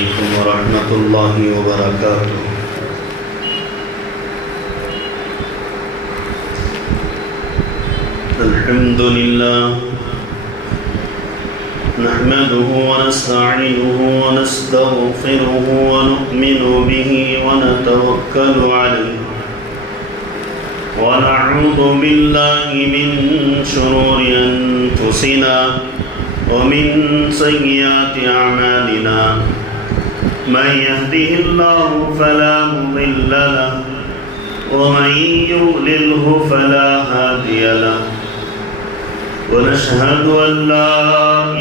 عليكم ورحمة الله وبركاته. الحمد لله نحمده ونستعينه ونستغفره ونؤمن به ونتوكل عليه ونعوذ بالله من شرور أنفسنا ومن سيئات أعمالنا من يهده الله فلا مضل له ومن يضلله فلا هادي له ونشهد أن لا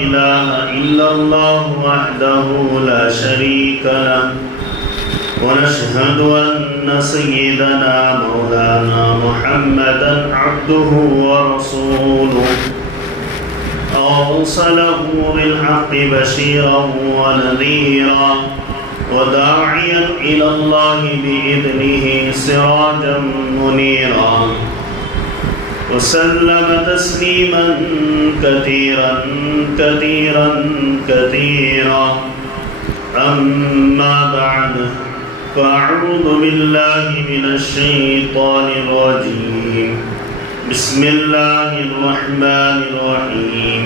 إله إلا الله وحده لا شريك له ونشهد أن سيدنا مولانا محمدا عبده ورسوله أرسله بالحق بشيرا ونذيرا وداعيا إلى الله بإذنه سراجا منيرا وسلم تسليما كثيرا كثيرا كثيرا أما بعد فأعوذ بالله من الشيطان الرجيم بسم الله الرحمن الرحيم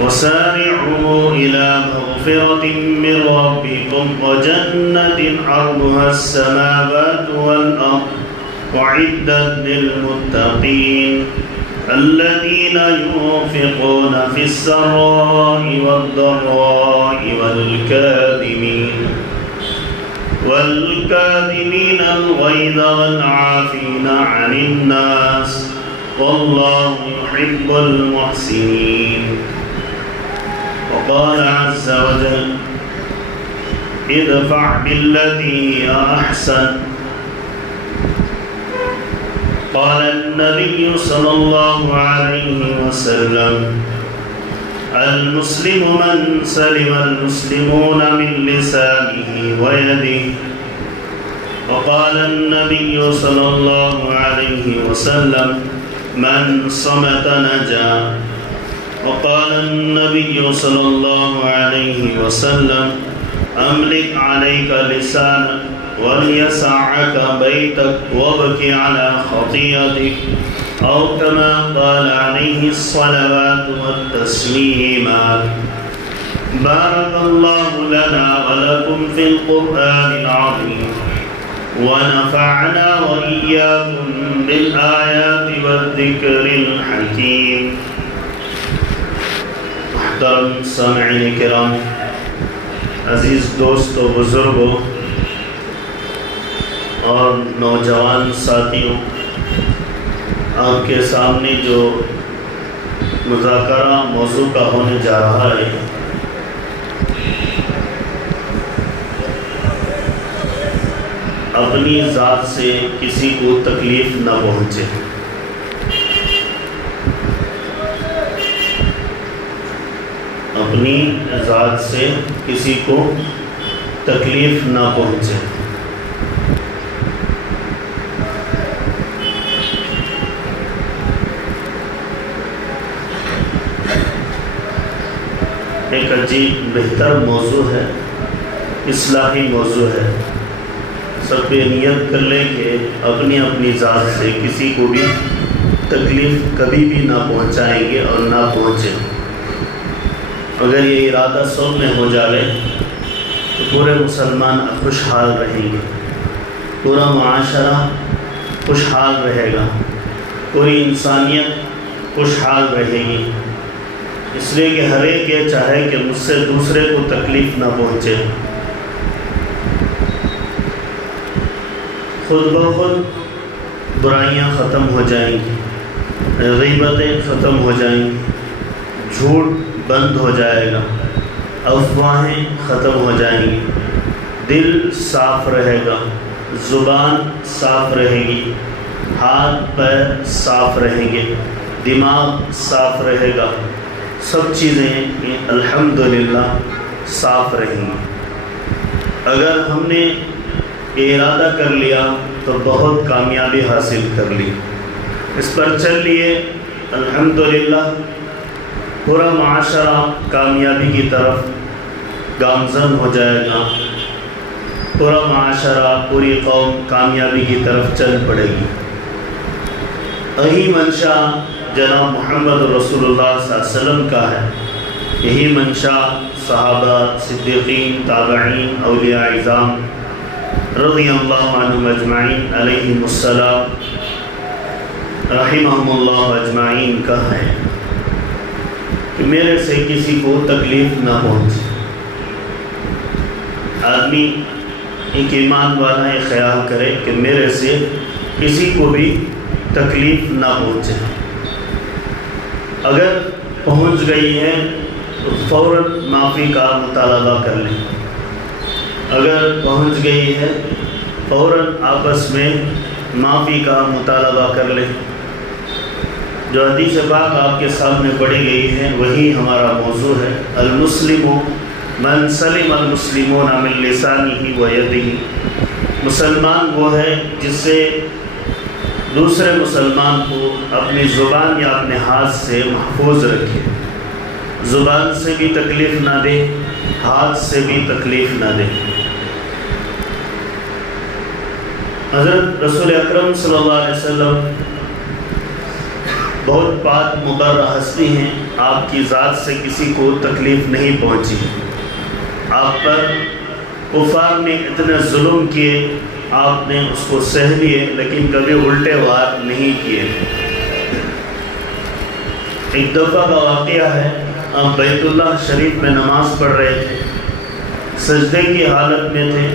وسارعوا إلى مغفرة من ربكم وجنة عرضها السماوات والأرض أعدت للمتقين الذين ينفقون في السراء والضراء والكاظمين الغيظ والعافين عن الناس والله يحب المحسنين. وقال عز وجل ادفع بالتي هي أحسن. قال النبي صلى الله عليه وسلم المسلم من سلم المسلمون من لسانه ويده. وقال النبي صلى الله عليه وسلم من صمت نجا. وقال النبي صلى الله عليه وسلم أملك عليك لسانك وليسعك بيتك وابك على خطيئتك أو كما قال عليه الصلوات والتسليمات. بارك الله لنا ولكم في القرآن العظيم ونفعنا وإياكم بالآيات والذكر الحكيم. محترم سامعین کرام، عزیز دوستو، بزرگوں اور نوجوان ساتھیوں، آپ کے سامنے جو مذاکرہ موضوع کا ہونے جا رہا ہے اپنی ذات سے کسی کو تکلیف نہ پہنچے. اپنی ذات سے کسی کو تکلیف نہ پہنچے. ایک عجیب بہتر موضوع ہے، اصلاحی موضوع ہے. سب پہ نیت کر لیں کہ اپنی اپنی ذات سے کسی کو بھی تکلیف کبھی بھی نہ پہنچائیں گے اور نہ پہنچے. اگر یہ ارادہ سب میں ہو جائے تو پورے مسلمان خوشحال رہیں گے، پورا معاشرہ خوشحال رہے گا، پوری انسانیت خوشحال رہے گی. اس لیے کہ ہر ایک یہ چاہے کہ مجھ سے دوسرے کو تکلیف نہ پہنچے. خود بخود برائیاں ختم ہو جائیں گی، غیبتیں ختم ہو جائیں گی، جھوٹ بند ہو جائے گا، افواہیں ختم ہو جائیں گی، دل صاف رہے گا، زبان صاف رہے گی، ہاتھ پیر صاف رہیں گے، دماغ صاف رہے گا، سب چیزیں الحمدللہ صاف رہیں گی. اگر ہم نے یہ ارادہ کر لیا تو بہت کامیابی حاصل کر لی. اس پر چل لیے الحمدللہ پورا معاشرہ کامیابی کی طرف گامزن ہو جائے گا، پورا معاشرہ، پوری قوم کامیابی کی طرف چل پڑے گی۔ یہی منشا جناب محمد رسول اللہ صلی اللہ علیہ وسلم کا ہے، یہی منشا صحابہ، صدیقین، تابعین، اولیاء اعظام رضی اللہ عنہم اجمعین علیہم السلام رحمہم اللہ اجمعین کا ہے کہ میرے سے کسی کو تکلیف نہ پہنچے۔ آدمی ایک ایمان والا یہ خیال کرے کہ میرے سے کسی کو بھی تکلیف نہ پہنچے، اگر پہنچ گئی ہے تو فوراً معافی کا مطالبہ کر لیں، اگر پہنچ گئی ہے فوراً آپس میں معافی کا مطالبہ کر لیں۔ جو حدیث پاک آپ کے سامنے پڑھی گئی ہے وہی ہمارا موضوع ہے۔ المسلم من سلم المسلمون من لسانہ و یدہ، مسلمان وہ ہے جس سے دوسرے مسلمان کو اپنی زبان یا اپنے ہاتھ سے محفوظ رکھے، زبان سے بھی تکلیف نہ دے، ہاتھ سے بھی تکلیف نہ دے۔ حضرت رسول اکرم صلی اللہ علیہ وسلم بہت پاک مبرہ ہستی ہیں، آپ کی ذات سے کسی کو تکلیف نہیں پہنچی۔ آپ پر کفار نے اتنے ظلم کیے، آپ نے اس کو سہ لیے، لیکن کبھی الٹے وار نہیں کیے۔ ایک دفعہ کا واقعہ ہے، آپ بیت اللہ شریف میں نماز پڑھ رہے تھے، سجدے کی حالت میں تھے۔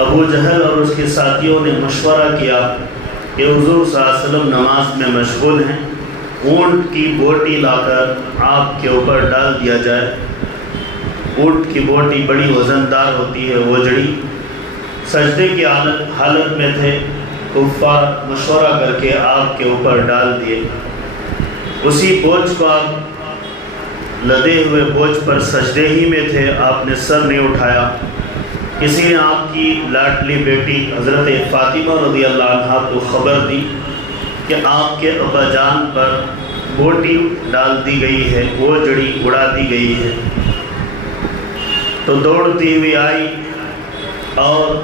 ابو جہل اور اس کے ساتھیوں نے مشورہ کیا کہ حضور صلی اللہ علیہ وسلم نماز میں مشغول ہیں، اونٹ کی بوٹی لا کر آپ کے اوپر ڈال دیا جائے۔ اونٹ کی بوٹی بڑی وزندار ہوتی ہے، وجڑی۔ سجدے کی حالت میں تھے، کفار مشورہ کر کے آپ کے اوپر ڈال دیے۔ اسی بوجھ کو آپ لدے ہوئے بوجھ پر سجدے ہی میں تھے، آپ نے سر نہیں اٹھایا۔ کسی نے آپ کی لاڈلی بیٹی حضرت فاطمہ رضی اللہ عنہا کو خبر دی کہ آپ کے ابا جان پر بوٹی ڈال دی گئی ہے، وہ جڑی اڑا دی گئی ہے۔ تو دوڑتی ہوئی آئی اور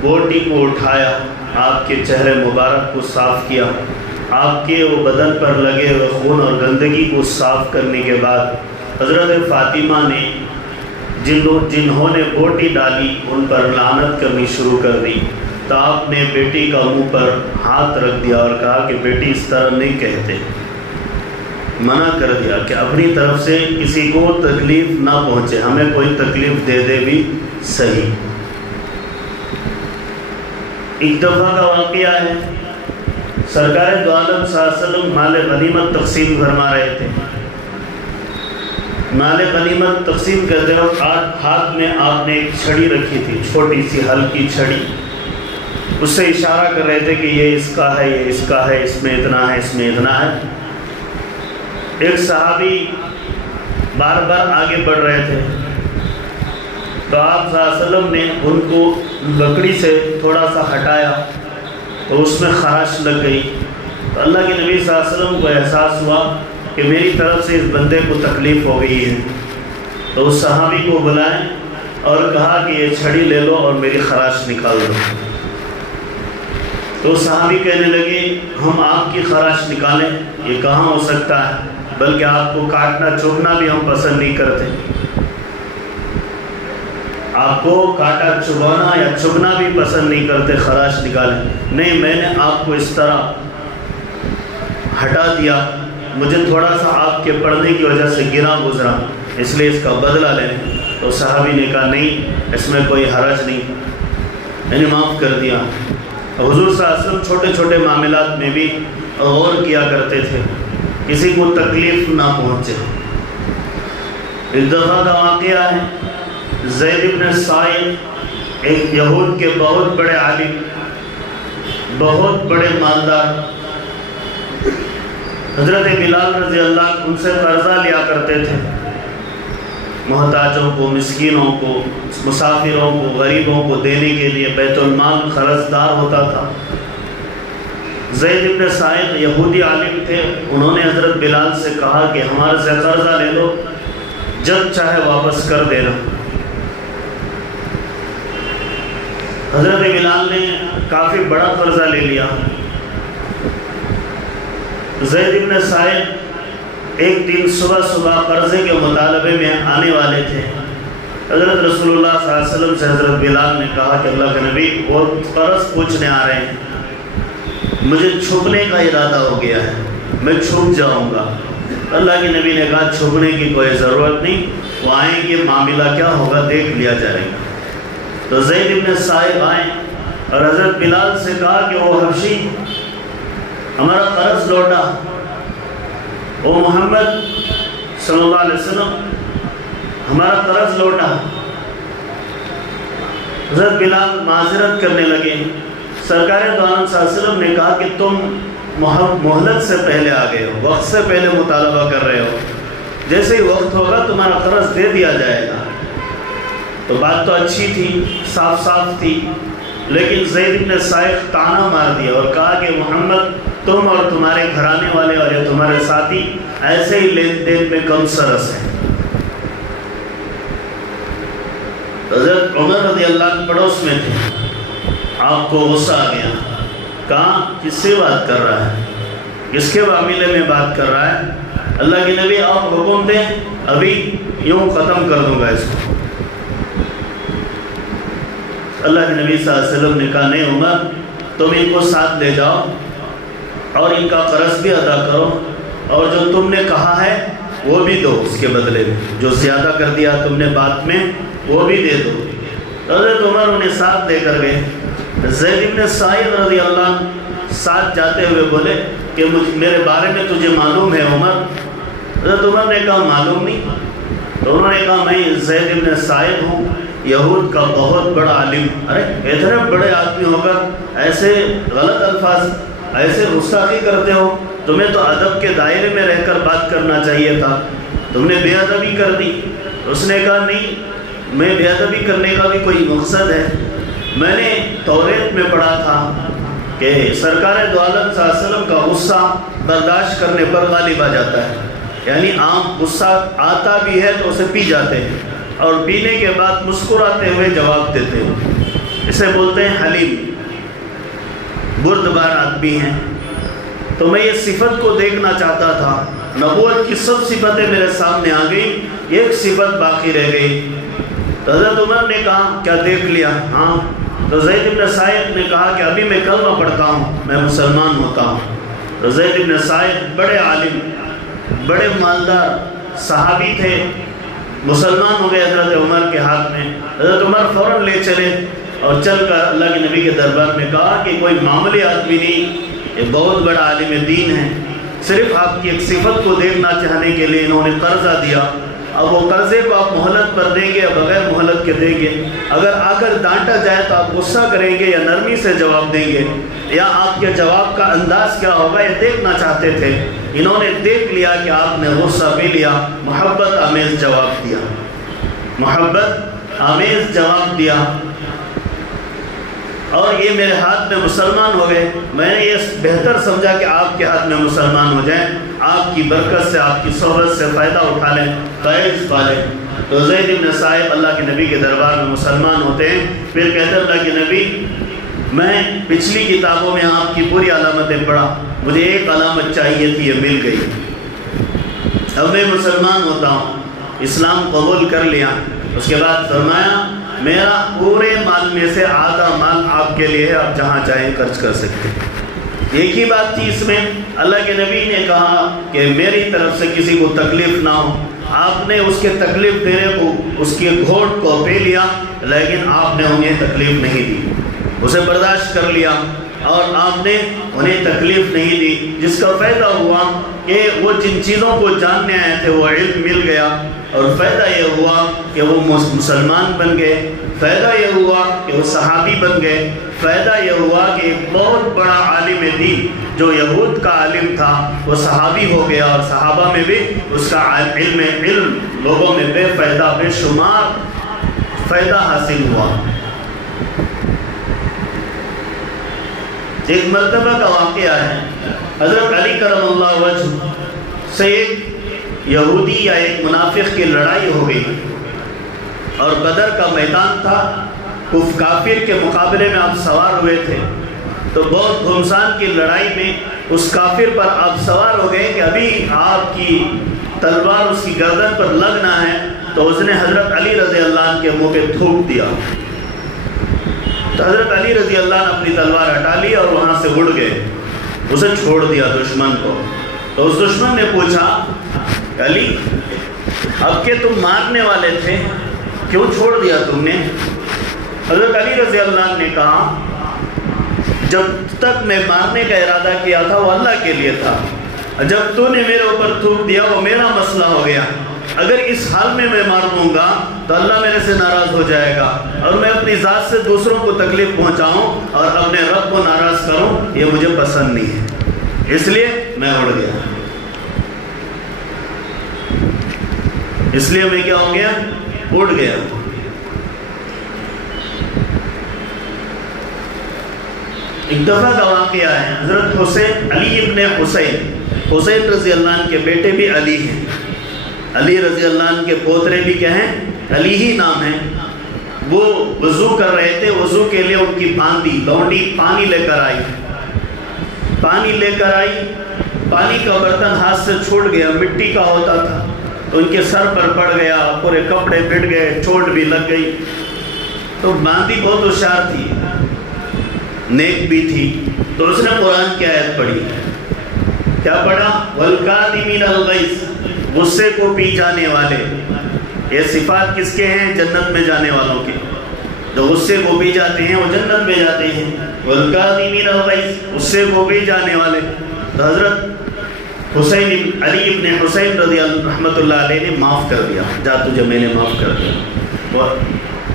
بوٹی کو اٹھایا، آپ کے چہرے مبارک کو صاف کیا، آپ کے وہ بدن پر لگے ہوئے خون اور گندگی کو صاف کرنے کے بعد حضرت فاطمہ نے جنہوں نے بوٹی ڈالی ان پر لعنت کرنی شروع کر دی۔ تو آپ نے بیٹی کا منہ پر ہاتھ رکھ دیا اور کہا کہ بیٹی اس طرح نہیں کہتے، منع کر دیا کہ اپنی طرف سے کسی کو تکلیف نہ پہنچے، ہمیں کوئی تکلیف دے دے بھی صحیح۔ ایک دفعہ کا واقعہ ہے، سرکار دو عالم صلی اللہ علیہ وسلم مال غنیمت تقسیم فرما رہے تھے۔ مال غنیمت تقسیم کرتے وقت ہاتھ میں آپ نے ایک چھڑی رکھی تھی، چھوٹی سی ہلکی چھڑی، اس سے اشارہ کر رہے تھے کہ یہ اس کا ہے، یہ اس کا ہے، اس میں اتنا ہے، اس میں اتنا ہے۔ ایک صحابی بار بار آگے بڑھ رہے تھے، تو آپ صلی اللہ علیہ وسلم نے ان کو لکڑی سے تھوڑا سا ہٹایا تو اس میں خراش لگ گئی۔ تو اللہ کے نبی صلی اللہ علیہ وسلم کو احساس ہوا کہ میری طرف سے اس بندے کو تکلیف ہو گئی ہے، تو اس صحابی کو بلائیں اور کہا کہ یہ چھڑی لے لو اور میری خراش نکال دو۔ تو صحابی کہنے لگے ہم آپ کی خراش نکالیں، یہ کہاں ہو سکتا ہے، بلکہ آپ کو کاٹنا چبھنا بھی ہم پسند نہیں کرتے، آپ کو کاٹا چبھانا یا چبھنا بھی پسند نہیں کرتے، خراش نکالیں۔ نہیں، میں نے آپ کو اس طرح ہٹا دیا، مجھے تھوڑا سا آپ کے پڑھنے کی وجہ سے گرا گزرا، اس لیے اس کا بدلہ لیں۔ تو صحابی نے کہا نہیں، اس میں کوئی حرج نہیں، میں نے معاف کر دیا۔ حضور صلی اللہ علیہ وسلم چھوٹے چھوٹے معاملات میں بھی غور کیا کرتے تھے، کسی کو تکلیف نہ پہنچے۔ ایک دفعہ کا واقعہ ہے، زید بن ثابت ایک یہود کے بہت بڑے عالم، بہت بڑے مالدار، حضرت بلال رضی اللہ عنہ ان سے قرضہ لیا کرتے تھے، محتاجوں کو، مسکینوں کو، مسافروں کو، غریبوں کو دینے کے لیے بیت المال خرچدار ہوتا تھا۔ زید بن ثابت یہودی عالم تھے، انہوں نے حضرت بلال سے کہا کہ ہمارے سے قرضہ لے لو، جب چاہے واپس کر دینا۔ حضرت بلال نے کافی بڑا قرضہ لے لیا. زید بن ثابت ایک دن صبح قرضے کے مطالبے میں آنے والے تھے. حضرت رسول اللہ صلی اللہ علیہ وسلم سے حضرت بلال نے کہا کہ اللہ کے نبی وہ قرض پوچھنے آ رہے ہیں, مجھے چھپنے کا ارادہ ہو گیا ہے, میں چھپ جاؤں گا. اللہ کے نبی نے کہا چھپنے کی کوئی ضرورت نہیں, وہ آئیں گے, معاملہ کیا ہوگا دیکھ لیا جائے گا. تو زید بن ثابت آئے اور حضرت بلال سے کہا کہ وہ حبشی ہمارا قرض لوٹا, وہ محمد صلی اللہ علیہ وسلم ہمارا قرض لوٹا. حضرت بلال معذرت کرنے لگے. سرکار دو عالم صلی اللہ علیہ وسلم نے کہا کہ تم مہلت سے پہلے آ گئے ہو, وقت سے پہلے مطالبہ کر رہے ہو, جیسے ہی وقت ہوگا تمہارا قرض دے دیا جائے گا. تو بات تو اچھی تھی, صاف تھی, لیکن زید بن ثابت طعنہ مار دیا اور کہا کہ محمد تم اور تمہارے گھرانے والے اور یہ تمہارے ساتھی ایسے ہی لین دین میں کم سرس ہیں. حضرت عمر رضی اللہ عنہ پڑوس میں تھے, آپ کو غصہ آ گیا, کہاں کس سے بات کر رہا ہے, کس کے معاملے میں بات کر رہا ہے. اللہ کے نبی آپ حکم دیں, ابھی یوں ختم کر دوں گا اس کو. اللہ کے نبی صلی اللہ علیہ وسلم نے کہا نہیں عمر, تم ان کو ساتھ لے جاؤ اور ان کا قرض بھی ادا کرو, اور جو تم نے کہا ہے وہ بھی دو, اس کے بدلے میں جو زیادہ کر دیا تم نے بات میں وہ بھی دے دو. حضرت عمر انہیں ساتھ لے کر گئے. زید بن ثابت رضی اللہ عنہ ساتھ جاتے ہوئے بولے کہ میرے بارے میں تجھے معلوم ہے عمر. حضرت عمر نے کہا معلوم نہیں. تو انہوں نے کہا میں زید بن ثابت ہوں, یہود کا بہت بڑا عالم. ارے اتنے بڑے آدمی ہو کر ایسے غلط الفاظ, ایسے گستاخی کرتے ہو, تمہیں تو ادب کے دائرے میں رہ کر بات کرنا چاہیے تھا, تم نے بے ادبی کر دی. اس نے کہا نہیں, میں بے ادبی کرنے کا بھی کوئی مقصد ہے. میں نے توریت میں پڑھا تھا کہ سرکار دو عالم صلی اللہ علیہ وسلم کا غصہ برداشت کرنے پر غالب آ جاتا ہے, یعنی عام غصہ آتا بھی ہے تو اسے پی جاتے ہیں اور پینے کے بعد مسکراتے ہوئے جواب دیتے ہیں. اسے بولتے ہیں حلیم, بردبار آدمی ہیں. تو میں یہ صفت کو دیکھنا چاہتا تھا. نبوت کی سب صفتیں میرے سامنے آ گئی, ایک صفت باقی رہ گئی. تو حضرت عمر نے کہا کیا دیکھ لیا؟ ہاں. تو زید بن ثابت نے کہا کہ ابھی میں کلمہ پڑھتا ہوں, میں مسلمان ہوتا ہوں. تو زید بن ثابت بڑے عالم, بڑے مالدار صحابی تھے, مسلمان ہو گئے حضرت عمر کے ہاتھ میں. حضرت عمر فوراً لے چلے اور چل کر اللہ کے نبی کے دربار میں کہا کہ کوئی معمولی آدمی نہیں, یہ بہت بڑا عالم دین ہے, صرف آپ کی ایک صفت کو دیکھنا چاہنے کے لیے انہوں نے قرضہ دیا. اب وہ قرضے کو آپ مہلت پر دیں گے یا بغیر مہلت کے دیں گے؟ اگر آ کر ڈانٹا جائے تو آپ غصہ کریں گے یا نرمی سے جواب دیں گے, یا آپ کے جواب کا انداز کیا ہوگا یہ دیکھنا چاہتے تھے. انہوں نے دیکھ لیا کہ آپ نے غصہ پی لیا, محبت آمیز جواب دیا, محبت آمیز جواب دیا, اور یہ میرے ہاتھ میں مسلمان ہو گئے. میں نے یہ بہتر سمجھا کہ آپ کے ہاتھ میں مسلمان ہو جائیں, آپ کی برکت سے, آپ کی صحبت سے فائدہ اٹھا لیں, فیض پا لیں. تو زید بن ثابت اللہ کے نبی کے دربار میں مسلمان ہوتے ہیں. پھر کہتے ہیں اللہ کے نبی میں پچھلی کتابوں میں آپ کی پوری علامتیں پڑھا, مجھے ایک علامت چاہیے تھی, یہ مل گئی, اب میں مسلمان ہوتا ہوں, اسلام قبول کر لیا. اس کے بعد فرمایا میرا پورے مال میں سے آدھا مال آپ کے لیے ہے, آپ جہاں چاہیں خرچ کر سکتے ہیں. ایک ہی بات تھی اس میں, اللہ کے نبی نے کہا کہ میری طرف سے کسی کو تکلیف نہ ہو. آپ نے اس کے تکلیف دینے کو, اس کے گھونٹ کو پی لیا, لیکن آپ نے انہیں تکلیف نہیں دی, اسے برداشت کر لیا اور آپ نے انہیں تکلیف نہیں دی. جس کا فائدہ ہوا کہ وہ جن چیزوں کو جاننے آئے تھے وہ علم مل گیا, اور فائدہ یہ ہوا کہ وہ مسلمان بن گئے, فائدہ یہ ہوا کہ وہ صحابی بن گئے, فائدہ یہ ہوا کہ ایک بہت بڑا عالم دین جو یہود کا عالم تھا وہ صحابی ہو گیا, اور صحابہ میں بھی اس کا علم لوگوں میں بے فائدہ بے شمار فائدہ حاصل ہوا. ایک مرتبہ کا واقعہ ہے, حضرت علی کرم اللہ وجہ سے ایک یہودی یا ایک منافق کی لڑائی ہو گئی, اور بدر کا میدان تھا. کافر کے مقابلے میں آپ سوار ہوئے تھے، تو بہت گھمسان کی لڑائی میں اس کافر پر آپ سوار ہو گئے کہ ابھی آپ کی تلوار اس کی گردن پر لگنا ہے، تو اس نے حضرت علی رضی اللہ عنہ کے منہ پہ تھوک دیا۔ تو حضرت علی رضی اللہ عنہ اپنی تلوار ہٹا لی اور وہاں سے اڑ گئے، اسے چھوڑ دیا دشمن کو۔ تو اس دشمن نے پوچھا، علی اب کہ تم مارنے والے تھے، کیوں چھوڑ دیا تم نے؟ حضرت علی رضی اللہ عنہ نے کہا، جب تک میں مارنے کا ارادہ کیا تھا وہ اللہ کے لیے تھا، جب تو نے میرے اوپر تھوک دیا وہ میرا مسئلہ ہو گیا۔ اگر اس حال میں مار دوں گا تو اللہ میرے سے ناراض ہو جائے گا، اور میں اپنی ذات سے دوسروں کو تکلیف پہنچاؤں اور اپنے رب کو ناراض کروں، یہ مجھے پسند نہیں ہے، اس لیے میں اڑ گیا۔ اس لیے میں کیا ہو گیا؟ اڑ گیا۔ ایک دفعہ کا واقعہ ہے، حضرت حسین، علی ابن حسین رضی اللہ عنہ کے بیٹے بھی علی ہیں، علی رضی اللہ عنہ کے پوترے بھی کیا ہیں؟ علی ہی نام ہے۔ وہ وضو کر رہے تھے، وضو کے لیے ان کی باندی لونڈی پانی لے کر آئی، پانی کا برتن ہاتھ سے چھوٹ گیا، مٹی کا ہوتا تھا، تو ان کے سر پر پڑ گیا، پورے کپڑے پھٹ گئے، چوٹ بھی لگ گئی۔ تو باندی بہت ہوشیار تھی، نیک بھی تھی، تو اس نے قرآن کی آیت پڑھی۔ کیا پڑھا؟ وَالْكَاظِمِينَ الْغَيْظَ، غصے کو پی جانے والے۔ یہ صفات کس کے ہیں؟ جنت میں جانے والوں کے، جو غصے کو پی جاتے ہیں وہ جنت میں جاتے ہیں۔ وَالْكَاظِمِينَ الْغَيْظَ، غصے کو پی جانے والے۔ تو حضرت علی ابن حسین رضی اللہ رحمۃ اللہ علیہ نے معاف کر دیا، جا تجھے میں نے معاف کر دیا۔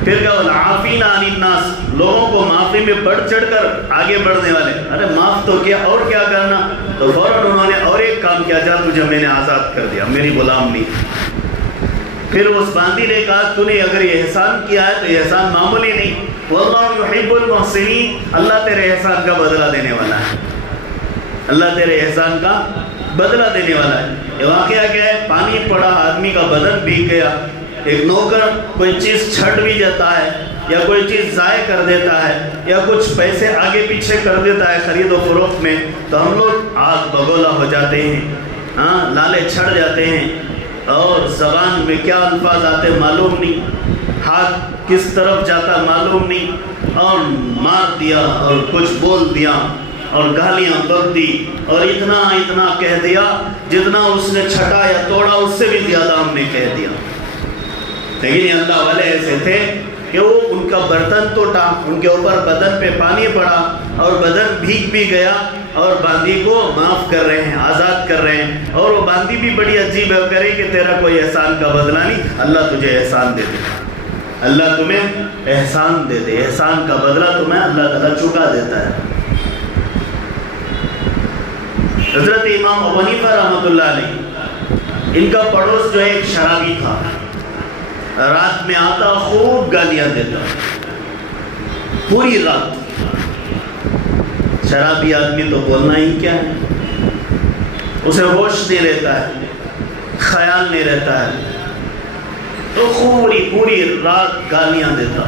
پھر کہا والعافین عن الناس، لوگوں کو معافی میں بڑھ چڑھ کر آگے بڑھنے والے۔ ارے معاف تو کیا، اور کیا کرنا؟ تو فوراً انہوں نے اور ایک کام کیا، جا تجھے میں نے آزاد کر دیا، میری غلام نہیں۔ پھر اس باندی نے کہا، تو نے اگر یہ احسان کیا ہے تو یہ احسان معمولی نہیں، واللہ یحب المحسنین، اللہ تیرے احسان کا بدلہ دینے والا ہے، اللہ تیرے احسان کا بدلہ دینے والا ہے۔ یہ واقعہ کیا ہے؟ پانی پڑا، آدمی کا بدن بھیگ گیا، ایک نوکر کوئی چیز چھٹ بھی جاتا ہے یا کوئی چیز ضائع کر دیتا ہے یا کچھ پیسے آگے پیچھے کر دیتا ہے خرید و فروخت میں، تو ہم لوگ آگ بگولا ہو جاتے ہیں، لالے چھڑ جاتے ہیں، اور زبان میں کیا الفاظ آتے معلوم نہیں، ہاتھ کس طرف جاتا معلوم نہیں، اور مار دیا اور کچھ بول دیا اور گالیاں بک دی اور اتنا کہہ دیا جتنا اس نے چھٹا یا توڑا اس سے بھی زیادہ ہم نے کہہ دیا۔ لیکن یہ اللہ والے ایسے تھے کہ وہ ان کا برتن ٹوٹا، ان کے اوپر بدن پہ پانی پڑا اور بدن بھیگ بھی گیا، اور باندی کو معاف کر رہے ہیں، آزاد کر رہے ہیں۔ اور وہ باندی بھی بڑی عجیب ہے، کرے کہ تیرا کوئی احسان کا بدلہ نہیں، اللہ تجھے احسان دے دے، اللہ تمہیں احسان دے دے، احسان کا بدلہ تمہیں اللہ تعالیٰ چکا دیتا ہے۔ حضرت امام ابو حنیفہ رحمۃ اللہ علیہ، ان کا پڑوس جو ہے ایک شرابی تھا، رات میں آتا خوب گالیاں دیتا پوری رات۔ شرابی آدمی تو بولنا ہی کیا ہے، اسے ہوش نہیں رہتا ہے، خیال نہیں رہتا ہے، تو پوری رات گالیاں دیتا۔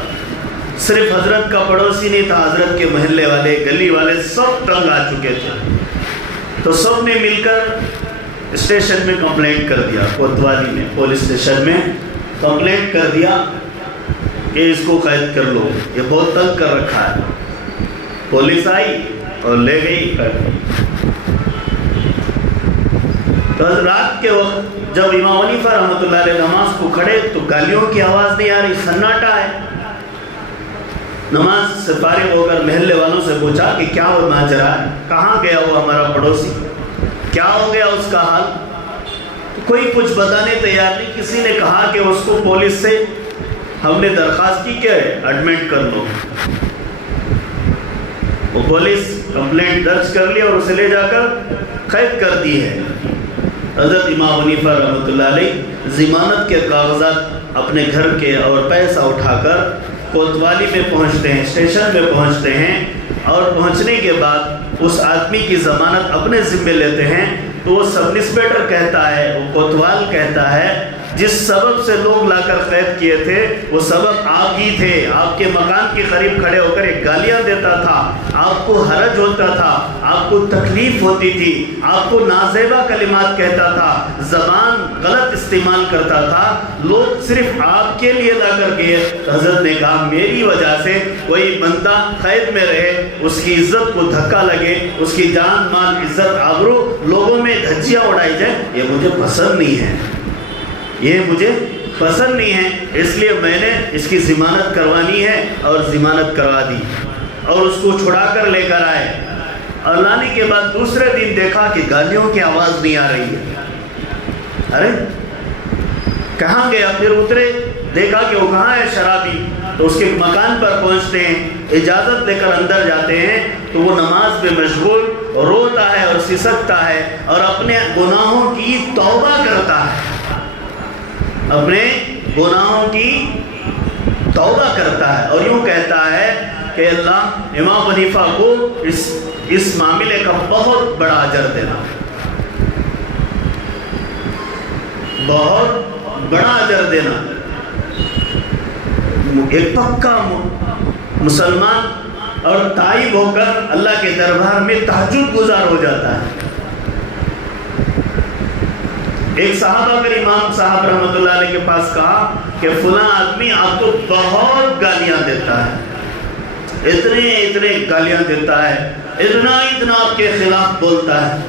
صرف حضرت کا پڑوسی نہیں تھا، حضرت کے محلے والے، گلی والے سب تنگ آ چکے تھے، تو سب نے مل کر اسٹیشن میں کمپلینٹ کر دیا، کوتوالی میں پولیس اسٹیشن میں کمپلینٹ کر دیا کہ اس کو قید کر لو، یہ بہت تنگ کر رکھا ہے۔ پولیس آئی اور لے گئی۔ تو رات کے وقت جب امام حنیفہ رحمۃ اللہ علیہ نماز کو کھڑے تو گالیوں کی آواز نہیں آ رہی، سناٹا ہے۔ نماز سے فارغ ہو کر محلے والوں سے پوچھا کہ کیا وہ ماجرا ہے، کہاں گیا وہ ہمارا پڑوسی، کیا ہو گیا اس کا حال؟ کوئی کچھ بتانے تیار نہیں۔ کسی نے کہا کہ اس کو پولیس سے ہم نے درخواست کی کہ ایڈمٹ کر لو، وہ پولیس کمپلینٹ درج کر لی اور اسے لے جا کر قید کر دی ہے۔ حضرت امام حنیفہ رحمۃ اللہ علیہ ضمانت کے کاغذات اپنے گھر کے اور پیسہ اٹھا کر کوتوالی میں پہنچتے ہیں، اسٹیشن میں پہنچتے ہیں، اور پہنچنے کے بعد اس آدمی کی ضمانت اپنے ذمے لیتے ہیں۔ تو وہ سب انسپیکٹر کہتا ہے، وہ کوتوال کہتا ہے جس سبب سے لوگ لا کر قید کیے تھے وہ سبب آپ ہی تھے. آپ کے مکان کے قریب کھڑے ہو کر ایک گالیاں دیتا تھا, آپ کو حرج ہوتا تھا, آپ کو تکلیف ہوتی تھی, آپ کو نازیبا کلمات کہتا تھا, زبان غلط استعمال کرتا تھا, لوگ صرف آپ کے لیے لا کر گئے. حضرت نے کہا میری وجہ سے کوئی بندہ قید میں رہے, اس کی عزت کو دھکا لگے, اس کی جان مال عزت آبرو لوگوں میں دھجیاں اڑائی جائے, یہ مجھے پسند نہیں ہے, یہ مجھے پسند نہیں ہے. اس لیے میں نے اس کی ضمانت کروانی ہے اور ضمانت کروا دی اور اس کو چھڑا کر لے کر آئے. اور لانے کے بعد دوسرے دن دیکھا کہ گالیوں کی آواز نہیں آ رہی ہے. ارے کہاں گیا؟ پھر اترے, دیکھا کہ وہ کہاں ہے شرابی, تو اس کے مکان پر پہنچتے ہیں, اجازت لے کر اندر جاتے ہیں تو وہ نماز میں مشغول روتا ہے اور سسکتا ہے اور اپنے گناہوں کی توبہ کرتا ہے, اپنے گناہوں کی توبہ کرتا ہے اور یوں کہتا ہے کہ اللہ امام حنیفہ کو اس معاملے کا بہت بڑا اجر دینا, بہت بڑا اجر دینا. ایک پکا مسلمان اور تائب ہو کر اللہ کے دربار میں تہجد گزار ہو جاتا ہے. ایک صحابہ پر امام صاحب رحمۃ اللہ علیہ کے پاس کہا کہ فلاں آدمی آپ کو بہت گالیاں دیتا ہے, اتنے گالیاں دیتا ہے, اتنا آپ کے خلاف بولتا ہے.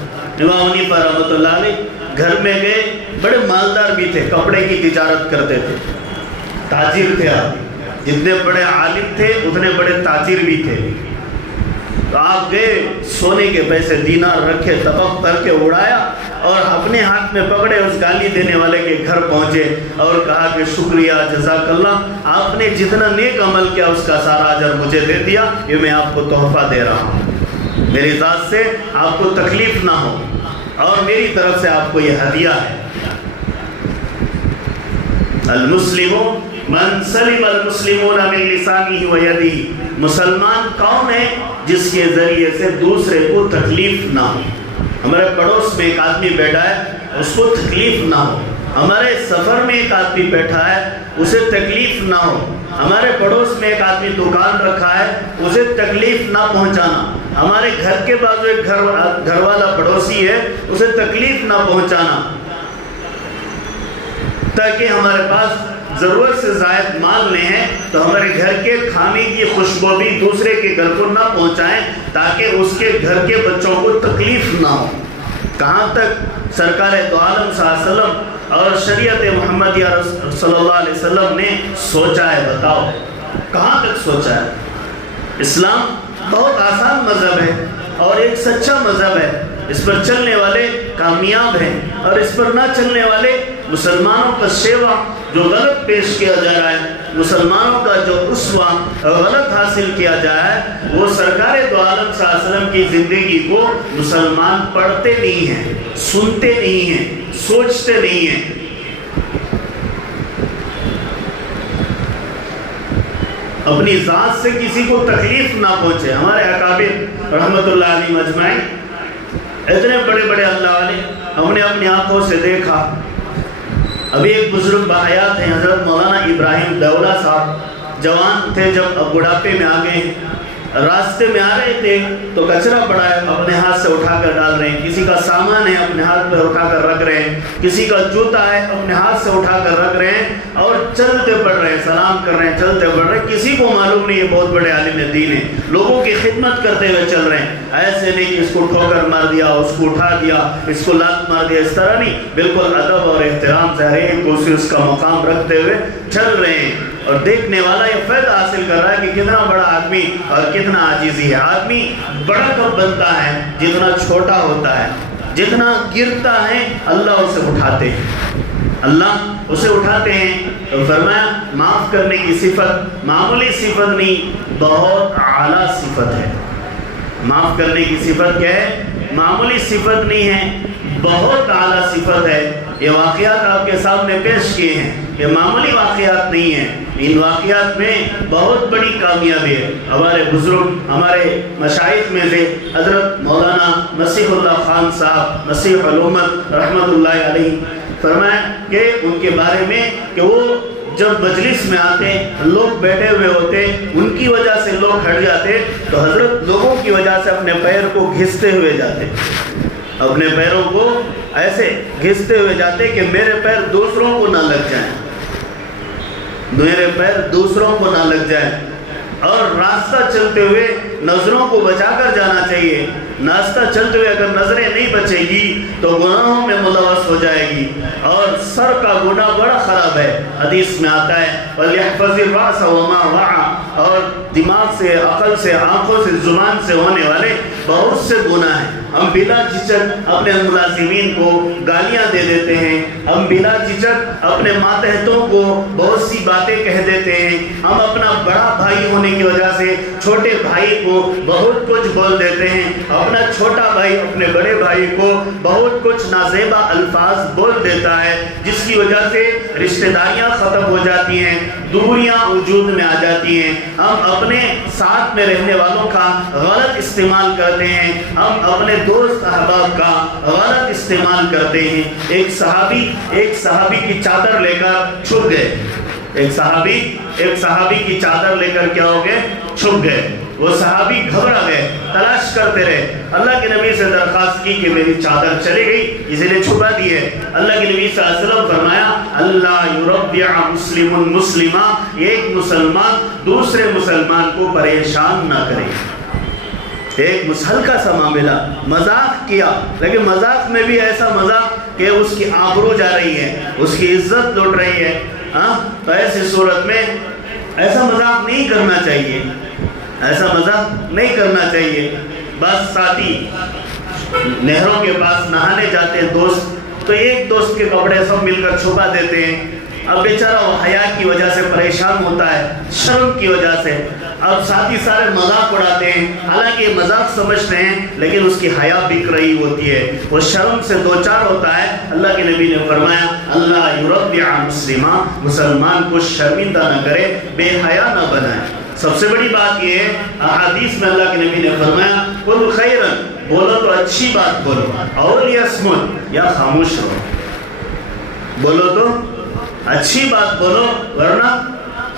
امام حنیفہ رحمۃ اللہ علیہ گھر میں گئے, بڑے مالدار بھی تھے, کپڑے کی تجارت کرتے تھے, تاجر تھے آپ, جتنے بڑے عالم تھے اتنے بڑے تاجر بھی تھے. تو آپ گئے, سونے کے پیسے دینار رکھے, طبق کر کے اڑایا اور اپنے ہاتھ میں پکڑے اس گالی دینے والے کے گھر پہنچے اور کہا کہ شکریہ جزاک اللہ, آپ نے جتنا نیک عمل کیا اس کا سارا اجر مجھے دے دیا, یہ میں آپ کو تحفہ دے رہا ہوں, میری ذات سے آپ کو تکلیف نہ ہو اور میری طرف سے آپ کو یہ ہدیہ ہے. المسلم من سلم المسلمون من لسانه و یدہ, مسلمان کون ہے جس کے ذریعے سے دوسرے کو تکلیف نہ ہو. ہمارے پڑوس میں ایک آدمی بیٹھا ہے, اس کو تکلیف نہ ہو. ہمارے سفر میں ایک آدمی بیٹھا ہے, اسے تکلیف نہ ہو. ہمارے پڑوس میں ایک آدمی دکان رکھا ہے, اسے تکلیف نہ پہنچانا. ہمارے گھر کے پاس ایک گھر والا پڑوسی ہے, اسے تکلیف نہ پہنچانا, تاکہ ہمارے پاس ضرورت سے زائد مال نہیں ہے تو ہمارے گھر کے کھانے کی خوشبو بھی دوسرے کے گھر کو نہ پہنچائیں, تاکہ اس کے گھر کے بچوں کو تکلیف نہ ہو. کہاں تک سرکار دو عالم صلی اللہ علیہ وسلم اور شریعت محمدیہ صلی اللہ علیہ وسلم نے سوچا ہے, بتاؤ کہاں تک سوچا ہے. اسلام بہت آسان مذہب ہے اور ایک سچا مذہب ہے, اس پر چلنے والے کامیاب ہیں اور اس پر نہ چلنے والے مسلمانوں کا شیوا جو غلط پیش کیا جا رہا ہے, مسلمانوں کا جو اسوہ غلط حاصل کیا جا رہا ہے, وہ سرکار دو عالم صلی اللہ علیہ وسلم کی زندگی کو مسلمان پڑھتے نہیں ہیں, سنتے نہیں ہیں, سوچتے نہیں ہیں. اپنی ذات سے کسی کو تکلیف نہ پہنچے. ہمارے اکابر رحمت اللہ علیہ مجمعین اتنے بڑے بڑے اللہ والے ہم نے اپنی آنکھوں سے دیکھا. ابھی ایک بزرگ باحیات ہیں, حضرت مولانا ابراہیم دولہ صاحب, جوان تھے جب اب بڑھاپے میں آ گئے, راستے میں آ رہے تھے تو کچرا پڑا ہے, اپنے ہاتھ سے اٹھا کر ڈال رہے ہیں, کسی کا سامان ہے اپنے ہاتھ پہ اٹھا کر رکھ رہے ہیں, کسی کا جوتا ہے اپنے ہاتھ سے اٹھا کر رکھ رہے ہیں اور چلتے پڑھ رہے ہیں, سلام کر رہے ہیں, چلتے پڑھ رہے ہیں. کسی کو معلوم نہیں یہ بہت بڑے عالم دین ہیں, لوگوں کی خدمت کرتے ہوئے چل رہے ہیں. ایسے نہیں کہ اس کو ٹھوکر مار دیا, اس کو اٹھا دیا, اس کو لات مار دیا, اس طرح نہیں, بالکل ادب اور احترام سے ہر ایک کو اس کا مقام رکھتے ہوئے چل رہے ہیں. اور دیکھنے والا یہ فائدہ حاصل کر رہا ہے کہ کتنا بڑا آدمی اور کتنا عاجزی ہے. آدمی بڑا کب بنتا ہے جتنا چھوٹا ہوتا ہے, جتنا گرتا ہے اللہ اسے اٹھاتے ہیں, اللہ اسے اٹھاتے ہیں. تو فرمایا معاف کرنے کی صفت معمولی صفت نہیں, بہت اعلیٰ صفت ہے. معاف کرنے کی صفت کیا ہے؟ معمولی صفت نہیں ہے, بہت اعلیٰ صفت ہے. یہ واقعات آپ کے سامنے پیش کیے ہیں, یہ معمولی واقعات نہیں ہیں, ان واقعات میں بہت بڑی کامیابی ہے. ہمارے بزرگ, ہمارے مشائخ میں سے حضرت مولانا مسیح اللہ خان صاحب مسیح الامت رحمت اللہ علیہ فرمایا کہ ان کے بارے میں کہ وہ جب مجلس میں آتے لوگ بیٹھے ہوئے ہوتے ان کی وجہ سے لوگ ہٹ جاتے تو حضرت لوگوں کی وجہ سے اپنے پیر کو گھستے ہوئے جاتے، اپنے پیروں کو ایسے گھستے ہوئے جاتے کہ میرے پیر دوسروں کو نہ لگ جائیں، میرے پیر دوسروں کو نہ لگ جائیں۔ اور راستہ چلتے ہوئے نظروں کو بچا کر جانا چاہیے، راستہ چلتے ہوئے اگر نظریں نہیں بچے گی تو گناہوں میں ملوث ہو جائے گی، اور سر کا گناہ بڑا خراب ہے۔ حدیث میں آتا ہے وَلْيَحْفَظِ الرَّأْسَ وَمَا وَعَى، اور دماغ سے، عقل سے، آنکھوں سے، زبان سے ہونے والے بہت سے گناہ ہیں۔ ہم بلا جھجک اپنے ملازمین کو گالیاں دے دیتے ہیں، ہم بلا جھجک اپنے ماتحتوں کو بہت سی باتیں کہہ دیتے ہیں، ہم اپنا بڑا بھائی ہونے کی وجہ سے چھوٹے بھائی کو بہت کچھ بول دیتے ہیں، اپنا چھوٹا بھائی اپنے بڑے بھائی کو بہت کچھ نازیبا الفاظ بول دیتا ہے، جس کی وجہ سے رشتہ داریاں ختم ہو جاتی ہیں، دوریاں وجود میں آ جاتی ہیں، ہم اپنے ساتھ میں رہنے والوں کا غلط استعمال کرتے ہیں، ہم اپنے دوست احباب کا غلط استعمال کرتے ہیں۔ ایک صحابی کی چادر لے کر چھپ گئے، ایک صحابی کی چادر لے کر کیا ہو گئے؟ چھپ گئے۔ وہ صحابی گھبرا گئے، تلاش کرتے رہے، اللہ کے نبی سے درخواست کی کہ میری چادر چلی گئی، اسی نے چھپا دی ہے۔ اللہ کے نبی صلی اللہ علیہ وسلم فرمایا اللہ یربع مسلم مسلمہ، ایک مسلمان دوسرے مسلمان کو پریشان نہ کرے۔ ایک ہلکا سا معاملہ، مذاق کیا، لیکن مذاق میں بھی ایسا مذاق کہ اس کی آبرو جا رہی ہے، اس کی عزت لوٹ رہی ہے، تو ایسی صورت میں ایسا مذاق نہیں کرنا چاہیے، ایسا مذاق نہیں کرنا چاہیے۔ بس ساتھی نہروں کے پاس نہانے جاتے ہیں دوست، تو ایک دوست کے کپڑے سب مل کر چھپا دیتے ہیں، اب بیچارہ وہ حیا کی وجہ سے پریشان ہوتا ہے، شرم کی وجہ سے، اب ساتھی سارے مذاق اڑاتے ہیں، حالانکہ یہ مذاق سمجھتے ہیں لیکن اس کی حیا بک رہی ہوتی ہے، وہ شرم سے دوچار ہوتا ہے۔ اللہ کے نبی نے فرمایا اللہ یربع مسلمہ، مسلمان کو شرمندہ نہ کرے، بے حیا نہ بنائے۔ سب سے بڑی بات یہ ہے، احادیث میں اللہ کے نبی نے فرمایا قل خیرا، بولو تو اچھی بات بولو، اور لیصمت، یا خاموش رہو، بولو تو اچھی بات بولو ورنہ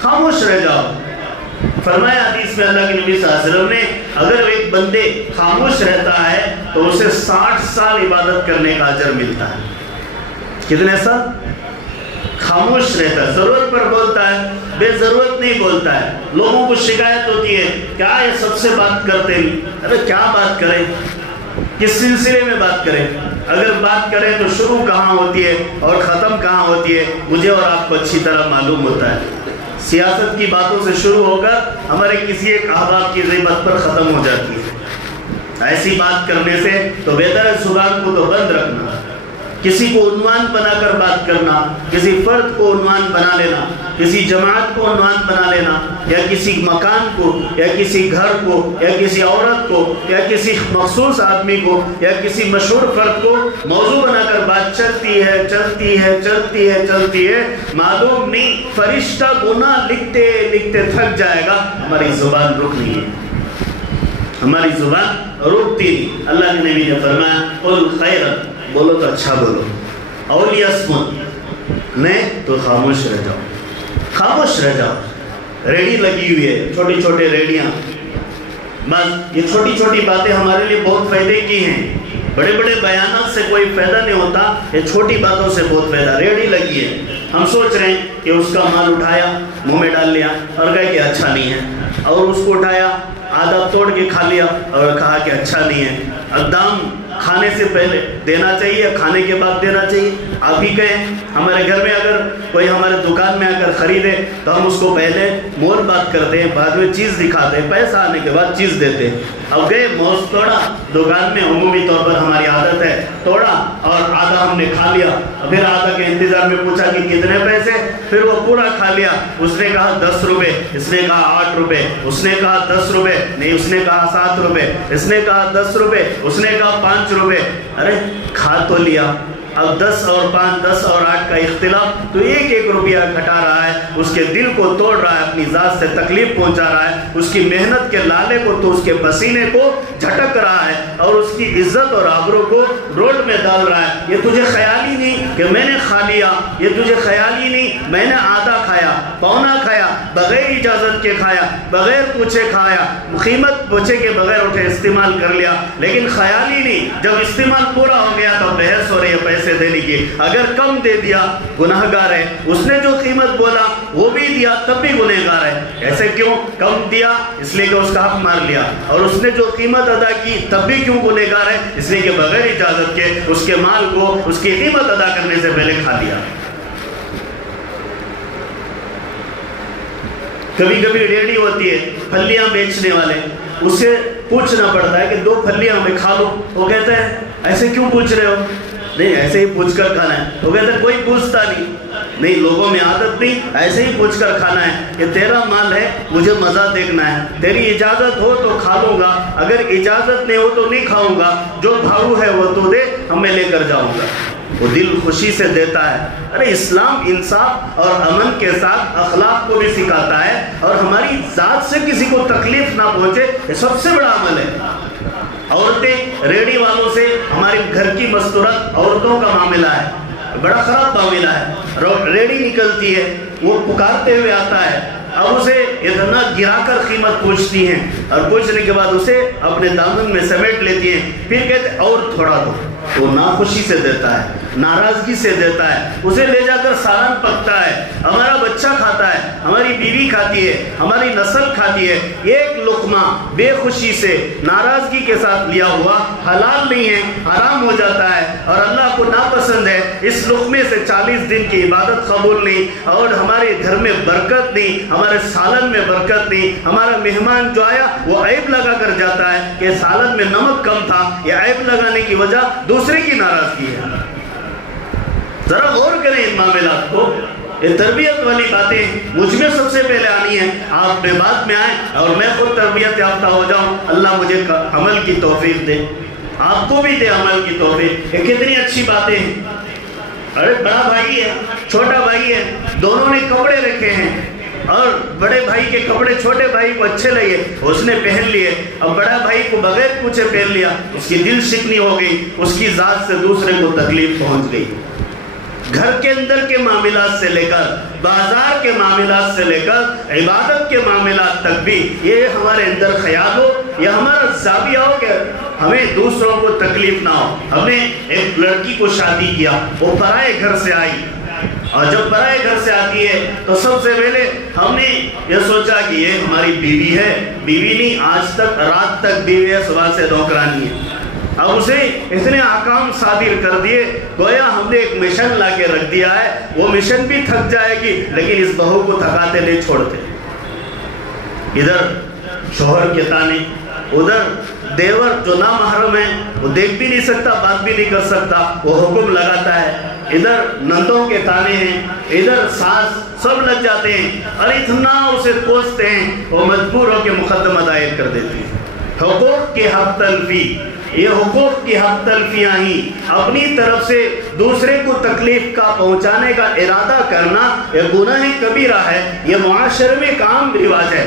خاموش رہ جاؤ۔ فرمایا حدیث میں اللہ کے نبی صلی اللہ علیہ وسلم نے اگر ایک بندے خاموش رہتا ہے تو اسے 60 سال عبادت کرنے کا اجر ملتا ہے۔ کتنے سال؟ خاموش رہتا ہے، ضرورت پر بولتا ہے، بے ضرورت نہیں بولتا ہے۔ لوگوں کو شکایت ہوتی ہے کیا یہ سب سے بات کرتے نہیں، ارے کیا بات کریں، کس سلسلے میں بات کریں؟ اگر بات کریں تو شروع کہاں ہوتی ہے اور ختم کہاں ہوتی ہے مجھے اور آپ کو اچھی طرح معلوم ہوتا ہے۔ سیاست کی باتوں سے شروع ہو کر ہمارے کسی ایک احباب کی غیبت پر ختم ہو جاتی ہے۔ ایسی بات کرنے سے تو بہتر ہے زبان کو تو بند رکھنا، کسی کو عنوان بنا کر بات کرنا، کسی فرد کو عنوان بنا لینا، کسی جماعت کو عنوان بنا لینا، یا کسی مکان کو، یا کسی گھر کو، یا کسی عورت کو، یا کسی مخصوص آدمی کو، یا کسی مشہور فرد کو موضوع بنا کر بات چلتی ہے چلتی ہے چلتی ہے چلتی ہے، معلوم نہیں فرشتہ گناہ لکھتے لکھتے تھک جائے گا، ہماری زبان رک نہیں ہے، ہماری زبان رکتی نہیں۔ اللہ کے نبی نے فرمایا قل خیرا، بولو تو اچھا بولو، اور لیصمت، نہیں تو خاموش رہ جاؤ، خاموش رہ جاؤ۔ ریڈی لگی ہوئی ہے، چھوٹی چھوٹی ریڈیاں، بس یہ چھوٹی چھوٹی باتیں ہمارے لیے بہت فائدے کی ہیں، بڑے بڑے بیانات سے کوئی فائدہ نہیں ہوتا، یہ چھوٹی باتوں سے بہت فائدہ۔ ریڈی لگی ہے، ہم سوچ رہے ہیں کہ اس کا مال اٹھایا منہ میں ڈال لیا اور کہا کہ اچھا نہیں ہے، اور اس کو اٹھایا آدھا توڑ کے کھا لیا اور کہا کہ اچھا نہیں ہے۔ اقدام کھانے سے پہلے دینا چاہیے، کھانے کے بعد دینا چاہیے۔ آپ ہی کہیں ہمارے گھر میں اگر کوئی ہمارے دکان میں آ کر خریدے تو ہم اس کو پہلے مول بات کرتے ہیں، بعد میں چیز دکھاتے ہیں، پیسہ آنے کے بعد چیز دیتے ہیں۔ اب گئے موز توڑا دکان میں، عمومی طور پر ہماری عادت ہے توڑا اور آدھا ہم نے کھا لیا، پھر آدھا کے انتظار میں پوچھا کہ کتنے پیسے، پھر وہ پورا کھا لیا۔ اس نے کہا 10 روپے، اس نے کہا 8 روپے، اس نے کہا 10 روپے، نہیں اس نے کہا 7 روپے، اس نے کہا 10 روپے، اس نے کہا 5 روپے۔ ارے کھا تو لیا، اب 10 اور 5 10 اور 8 کا اختلاف، تو 1 روپیہ گھٹا رہا ہے، اس کے دل کو توڑ رہا ہے، اپنی ذات سے تکلیف پہنچا رہا ہے، اس کی محنت کے لالے کو تو اس کے پسینے کو جھٹک رہا ہے اور اس کی عزت اور آبرو کو روڈ میں ڈال رہا ہے۔ یہ تجھے خیال ہی نہیں کہ میں نے کھا لیا، یہ تجھے خیال ہی نہیں میں نے آدھا کھایا، پونا کھایا، بغیر اجازت کے کھایا، بغیر پوچھے کھایا، قیمت پوچھے کے بغیر اٹھے استعمال کر لیا، لیکن خیال ہی نہیں جب استعمال پورا ہو گیا تو بحث ہو رہی ہے پیسے دینے کی۔ اگر کم دے دیا گناہگار ہے، اس نے جو قیمت بولا وہ بھی دیا تب بھی گنہگار ہے۔ ایسے کیوں؟ کم دیا اس لیے کہ اس کا حق مار لیا، اور اس نے جو قیمت ادا کی تب بھی کیوں گنہگار ہے؟ اس لیے کہ بغیر اجازت کے اس کے مال کو اس کی قیمت ادا کرنے سے پہلے کھا لیا۔ کبھی کبھی ریڈی ہوتی ہے پھلیاں بیچنے والے، اس سے پوچھنا پڑتا ہے کہ 2 پھلیاں میں کھا لو، وہ کہتا ہے ایسے کیوں پوچھ رہے ہو؟ نہیں ایسے ہی پوچھ کر کھانا ہے۔ وہ کہتا ہے کوئی پوچھتا نہیں، لوگوں میں عادت نہیں، ایسے ہی پوچھ کر کھانا ہے کہ تیرا مال ہے مجھے مزہ دیکھنا ہے، تیری اجازت ہو تو کھا لوں گا، اگر اجازت نہیں ہو تو نہیں کھاؤں گا، جو بھاؤ ہے وہ تو دے، ہم میں لے کر جاؤں گا۔ وہ دل خوشی سے دیتا ہے۔ ارے اسلام انصاف اور امن کے ساتھ اخلاق کو بھی سکھاتا ہے، اور ہماری ذات سے کسی کو تکلیف نہ پہنچے، یہ سب سے بڑا عمل ہے۔ عورتیں ریڈی والوں سے، ہمارے گھر کی مستورات عورتوں کا معاملہ ہے، بڑا خراب معاملہ ہے۔ ریڈی نکلتی ہے، وہ پکارتے ہوئے آتا ہے، اب اسے اتنا گرا کر قیمت پوچھتی ہیں، اور پوچھنے کے بعد اسے اپنے دامن میں سمیٹ لیتی ہیں، پھر کہتے ہیں اور تھوڑا دو۔ وہ ناخوشی سے دیتا ہے، ناراضگی سے دیتا ہے، اسے لے جا کر سالن پکتا ہے، ہمارا بچہ کھاتا ہے، ہماری بیوی کھاتی ہے، ہماری نسل کھاتی ہے۔ ایک لقمہ بے خوشی سے ناراضگی کے ساتھ لیا ہوا حلال نہیں ہے، حرام ہو جاتا ہے، اور اللہ کو ناپسند ہے۔ اس لقمے سے 40 دن کی عبادت قبول نہیں، اور ہمارے گھر میں برکت نہیں، ہمارے سالن میں برکت نہیں۔ ہمارا مہمان جو آیا وہ عیب لگا کر جاتا ہے کہ سالن میں نمک کم تھا، یہ عیب لگانے کی وجہ دوسرے کی ناراضگی ہے۔ ذرا غور کریں ان معاملات کو۔ یہ تربیت والی باتیں مجھ میں سب سے پہلے آنی ہے، آپ میں بعد میں آئیں، اور میں خود تربیت یافتہ ہو جاؤں۔ اللہ مجھے عمل کی توفیق دے، آپ کو بھی دے عمل کی توفیق۔ یہ کتنی اچھی باتیں ہیں۔ ارے بڑا بھائی ہے، چھوٹا بھائی ہے، دونوں نے کپڑے رکھے ہیں، اور بڑے بھائی کے کپڑے چھوٹے بھائی کو اچھے لگے، اس نے پہن لیے، اب بڑا بھائی کو بغیر پوچھے پہن لیا، اس کی دل شکنی ہو گئی، اس کی ذات سے دوسرے کو تکلیف پہنچ گئی۔ گھر کے اندر کے معاملات سے لے کر بازار کے معاملات سے لے کر عبادت کے معاملات تک بھی یہ ہمارے اندر خیال ہو، یہ ہمارا زاویہ ہو کہ ہمیں دوسروں کو تکلیف نہ ہو۔ ہم نے ایک لڑکی کو شادی کیا، وہ پرائے گھر سے آئی، اور جب پرائے گھر سے آتی ہے تو سب سے پہلے ہم نے یہ سوچا کہ یہ ہماری بیوی ہے، بیوی نہیں، آج تک رات تک بیوی ہے، صبح سے نوکرانی ہے۔ اب اسے اتنے احکام صادر کر دیے گویا ہم نے ایک مشن لا کے رکھ دیا ہے، وہ مشن بھی تھک جائے گی لیکن اس بہو کو تھکاتے نہیں چھوڑتے۔ ادھر شوہر کے تانے، ادھر دیور جو نامحرم ہے وہ دیکھ بھی نہیں سکتا، بات بھی نہیں کر سکتا، وہ حکم لگاتا ہے، ادھر نندوں کے تانے ہیں، ادھر ساس، سب لگ جاتے ہیں، اور اتنا اسے کوستے ہیں، وہ مجبور ہو کے مقدمہ دائر کر دیتے ہیں۔ حقوق کی حق تلفی، یہ حقوق کی حق تلفیاں ہی اپنی طرف سے دوسرے کو تکلیف کا پہنچانے کا ارادہ کرنا یہ گناہ کبیرہ ہے، یہ معاشرے میں ایک عام رواج ہے،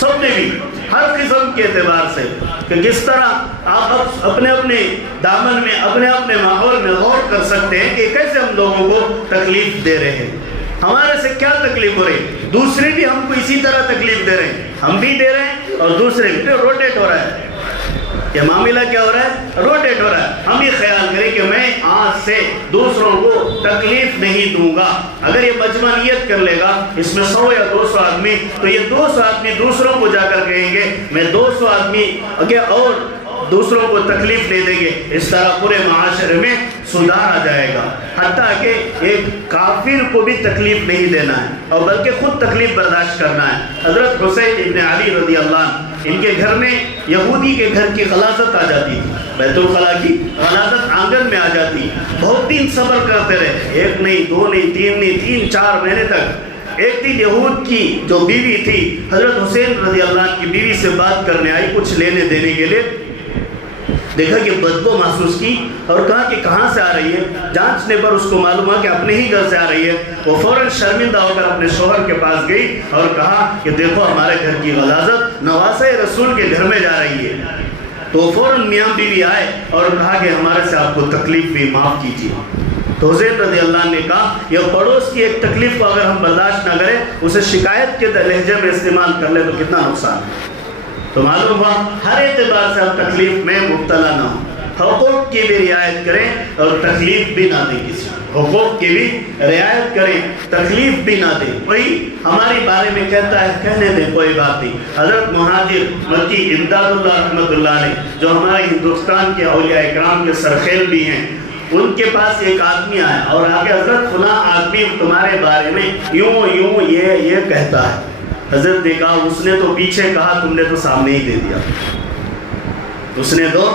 سب نے بھی ہر قسم کے اعتبار سے، کہ کس طرح آپ اپنے اپنے دامن میں اپنے اپنے ماحول میں غور کر سکتے ہیں کہ کیسے ہم لوگوں کو تکلیف دے رہے ہیں، ہمارے سے کیا تکلیف ہو رہی، دوسرے بھی ہم کو اسی طرح تکلیف دے رہے ہیں، ہم بھی دے رہے ہیں اور دوسرے بھی، روٹیٹ ہو رہا ہے۔ یہ معاملہ کیا ہو رہا ہے؟ روٹیٹ ہو رہا ہے۔ ہم یہ خیال کریں کہ میں آج سے دوسروں کو تکلیف نہیں دوں گا۔ اگر یہ مجمع نیت کر لے گا اس میں 100 یا 200 آدمی، تو یہ 200 آدمی دوسروں کو جا کر کہیں گے میں 200 آدمی اور دوسروں کو تکلیف دے دیں گے، اس طرح پورے معاشرے میں سدھار آ جائے گا۔ حتیٰ کہ ایک کافر کو بھی تکلیف نہیں دینا ہے اور بلکہ خود تکلیف برداشت کرنا ہے۔ حضرت حسین ابن علی رضی اللہ عنہ، ان کے گھر میں یہودی کے گھر کی غلاظت آ جاتی تھی، بیت الخلا کی غلاظت آنگن میں آ جاتی، بہت دن صبر کرتے رہے، 1 نہیں 2 نہیں 3 نہیں 3-4 مہینے تک۔ ایک دن یہود کی جو بیوی تھی حضرت حسین رضی اللہ عنہ کی بیوی سے بات کرنے آئی کچھ لینے دینے کے لیے، دیکھا کہ بدبو محسوس کی اور کہا کہ کہاں سے آ رہی ہے. جانچنے پر اس کو معلوم ہوا کہ اپنے ہی گھر سے آ رہی ہے. وہ فوراً شرمندہ ہو کر اپنے شوہر کے پاس گئی اور کہا کہ دیکھو ہمارے گھر کی غلاظت نواسۂ رسول کے گھر میں جا رہی ہے. تو فوراً میاں بیوی آئے اور کہا کہ ہمارے سے آپ کو تکلیف بھی معاف کیجیے. تو حذیفہ رضی اللہ عنہ نے کہا یہ پڑوس کی ایک تکلیف کو اگر ہم برداشت نہ کریں, اسے شکایت کے لہجے میں استعمال کر لیں تو کتنا نقصان ہے. تو معلوم ہوا ہر اعتبار سے ہم تکلیف میں مبتلا نہ ہوں, حقوق کی بھی رعایت کریں اور تکلیف بھی نہ دیں کسی کو. حقوق کی بھی رعایت کریں, تکلیف بھی نہ دیں. وہی ہمارے بارے میں کہتا ہے کہنے دیں کوئی بات نہیں. حضرت مہاجر مکی امداد اللہ رحمۃ اللہ علیہ جو ہمارے ہندوستان کے اولیاء اکرام کے سرخیل بھی ہیں, ان کے پاس ایک آدمی آیا اور آگے حضرت فلاں آدمی تمہارے بارے میں یوں یہ کہتا ہے. حضرت نے کہا اس نے تو پیچھے کہا تم نے تو سامنے ہی دے دیا. اس نے تو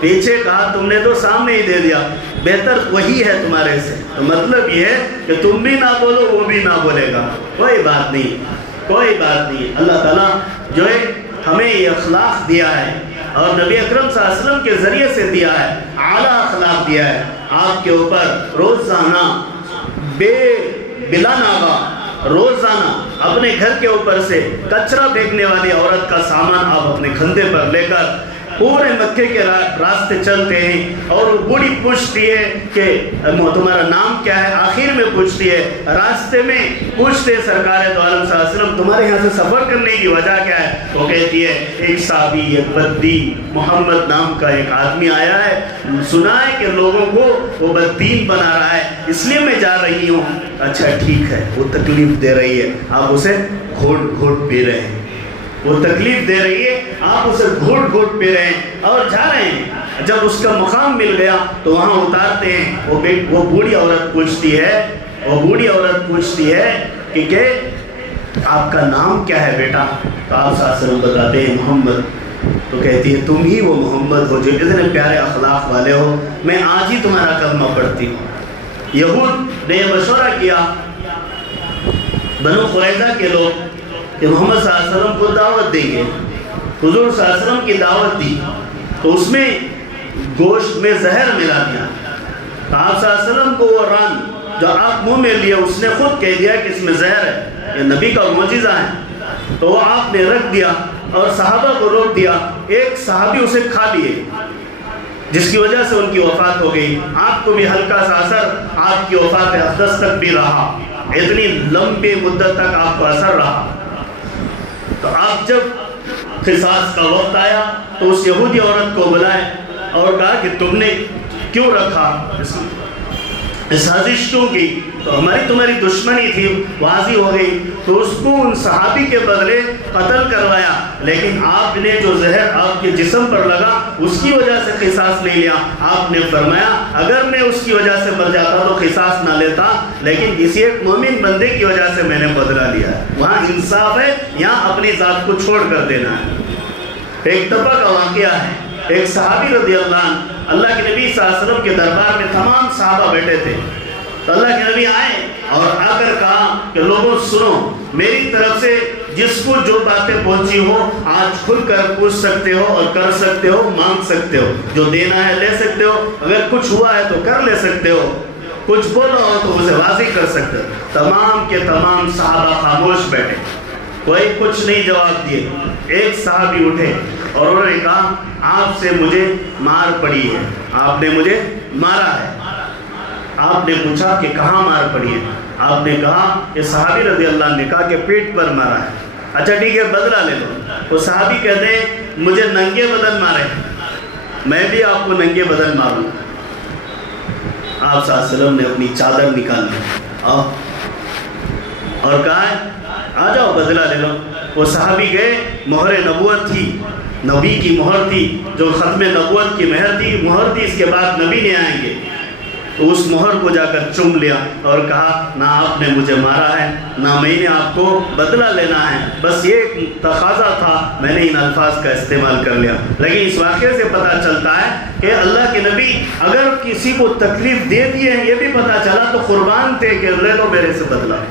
پیچھے کہا تم نے تو سامنے ہی دے دیا. بہتر وہی ہے تمہارے سے. تو مطلب یہ ہے کہ تم بھی نہ بولو وہ بھی نہ بولے گا. کوئی بات نہیں, کوئی بات نہیں. اللہ تعالیٰ جو ہے ہمیں یہ اخلاق دیا ہے اور نبی اکرم صلی اللہ علیہ وسلم کے ذریعے سے دیا ہے, اعلیٰ اخلاق دیا ہے. آپ کے اوپر روزانہ بلا ناغہ روزانہ اپنے گھر کے اوپر سے کچرا پھینکنے والی عورت کا سامان آپ اپنے کندھے پر لے کر پورے مکے کے راستے چلتے ہیں اور وہ بوڑھی پوچھتی ہے کہ تمہارا نام کیا ہے. آخر میں پوچھتی ہے, راستے میں پوچھتے سرکار دو عالم صلی اللہ علیہ وسلم تمہارے یہاں سے سفر کرنے کی وجہ کیا ہے. تو کہتی ہے ایک صحابی ایک بددین محمد نام کا ایک آدمی آیا ہے, سنا ہے کہ لوگوں کو وہ بددین بنا رہا ہے اس لیے میں جا رہی ہوں. اچھا ٹھیک ہے, وہ تکلیف دے رہی ہے آپ اسے گھوٹ گھوٹ پی رہے ہیں. وہ تکلیف دے رہی ہے آپ اسے گھوٹ گھوٹ پی رہے ہیں اور جا رہے ہیں. جب اس کا مقام مل گیا تو وہاں اتارتے ہیں. وہ بوڑھی عورت پوچھتی ہے کہ آپ کا نام کیا ہے بیٹا. تو آپ صلی اللہ علیہ وسلم بتاتے ہیں محمد. تو کہتی ہے تم ہی وہ محمد ہو جو اتنے پیارے اخلاق والے ہو, میں آج ہی تمہارا کلمہ پڑھتی ہوں. یہود نے مشورہ کیا بنو قریظہ کے لوگ کہ محمد صلی اللہ علیہ وسلم کو دعوت دیں گے. حضور صلی اللہ علیہ وسلم کی دعوت دی تو اس میں گوشت میں زہر ملا دیا. آپ صلی اللہ علیہ وسلم کو وہ ران جو آپ منہ میں لیا اس نے خود کہہ دیا کہ اس میں زہر ہے, یہ نبی کا معجزہ ہے. تو وہ آپ نے رکھ دیا اور صحابہ کو روک دیا. ایک صحابی اسے کھا لیے جس کی وجہ سے ان کی وفات ہو گئی. آپ کو بھی ہلکا سا اثر آپ کی وفات اقدس تک بھی رہا, اتنی لمبی مدت تک آپ کو اثر رہا. تو آپ جب قصاص کا وقت آیا تو اس یہودی عورت کو بلائے اور کہا کہ تم نے کیوں رکھا, سازش کیوں کی. تو ہماری تمہاری دشمنی تھی واضح ہو گئی. تو اس کو ان صحابی کے بدلے قتل کروایا, لیکن آپ نے جو زہر آپ کے جسم پر لگا اس کی وجہ سے قصاص نہیں لیا. آپ نے فرمایا اگر میں اس کی وجہ سے مر جاتا تو قصاص نہ لیتا, لیکن کسی ایک مومن بندے کی وجہ سے میں نے بدلہ لیا. وہاں انصاف ہے, یہاں اپنی ذات کو چھوڑ کر دینا ہے. ایک دفعہ کا واقعہ ہے, ایک صحابی رضی اللہ عنہ اللہ کے نبی صلی اللہ علیہ وسلم کے دربار میں تمام صحابہ بیٹھے تھے. تو اللہ کے نبی آئے اور آ کر کہا کہ لوگوں سنو, میری طرف سے جس کو جو باتیں پہنچی ہو آج کھل کر پوچھ سکتے ہو اور کر سکتے ہو, مانگ سکتے ہو, جو دینا ہے لے سکتے ہو, اگر کچھ ہوا ہے تو کر لے سکتے ہو, کچھ بولو ہو تو اسے واضح کر سکتے ہو. تمام کے تمام صحابہ خاموش بیٹھے, کوئی کچھ نہیں جواب دیے. ایک صحابی اٹھے اور انہوں نے کہا آپ سے مجھے مار پڑی ہے, آپ نے مجھے مارا ہے. آپ نے پوچھا کہ کہاں مار پڑی ہے. آپ نے کہا کہ صحابی رضی اللہ عنہ نے کہا کہ پیٹ پر مارا ہے. اچھا ٹھیک ہے بدلہ لے لو. وہ صحابی کہتے ہیں مجھے ننگے بدن مارے, میں بھی آپ کو ننگے بدن ماروں. آپ صلی اللہ علیہ وسلم نے اپنی چادر نکال لی اور کہا آ جاؤ بدلہ لے لو. وہ صحابی گئے, مہر نبوت تھی, نبی کی مہر تھی, جو ختم نبوت کی مہر تھی, اس کے بعد نبی نے آئیں گے. تو اس مہر کو جا کر چوم لیا اور کہا نہ آپ نے مجھے مارا ہے نہ میں نے آپ کو بدلہ لینا ہے, بس یہ ایک تقاضا تھا, میں نے ان الفاظ کا استعمال کر لیا. لیکن اس واقعے سے پتہ چلتا ہے کہ اللہ کے نبی اگر کسی کو تکلیف دے دی ہے یہ بھی پتہ چلا تو قربان تھے کہ لے لو میرے سے بدلہ.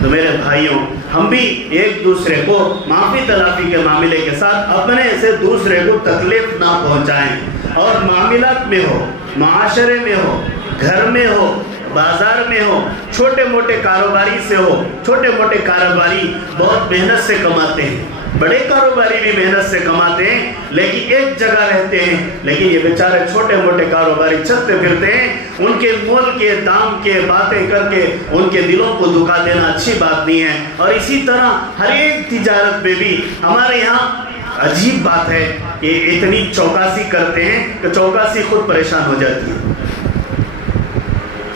تو میرے بھائیوں، ہم بھی ایک دوسرے کو معافی تلافی کے معاملے کے ساتھ اپنے سے دوسرے کو تکلیف نہ پہنچائیں، اور معاملات میں ہو، معاشرے میں ہو، گھر میں ہو، بازار میں ہو، چھوٹے موٹے کاروباری سے ہو. چھوٹے موٹے کاروباری بہت محنت سے کماتے ہیں، بڑے کاروباری بھی محنت سے کماتے ہیں، لیکن ایک جگہ رہتے ہیں. لیکن یہ بیچارے چھوٹے موٹے کاروباری چلتے پھرتے ہیں. ان کے مول کے دام کے باتیں کر کے ان کے دلوں کو دکھا دینا اچھی بات نہیں ہے. اور اسی طرح ہر ایک تجارت میں بھی ہمارے یہاں عجیب بات ہے کہ اتنی چوکاسی کرتے ہیں کہ چوکاسی خود پریشان ہو جاتی ہے،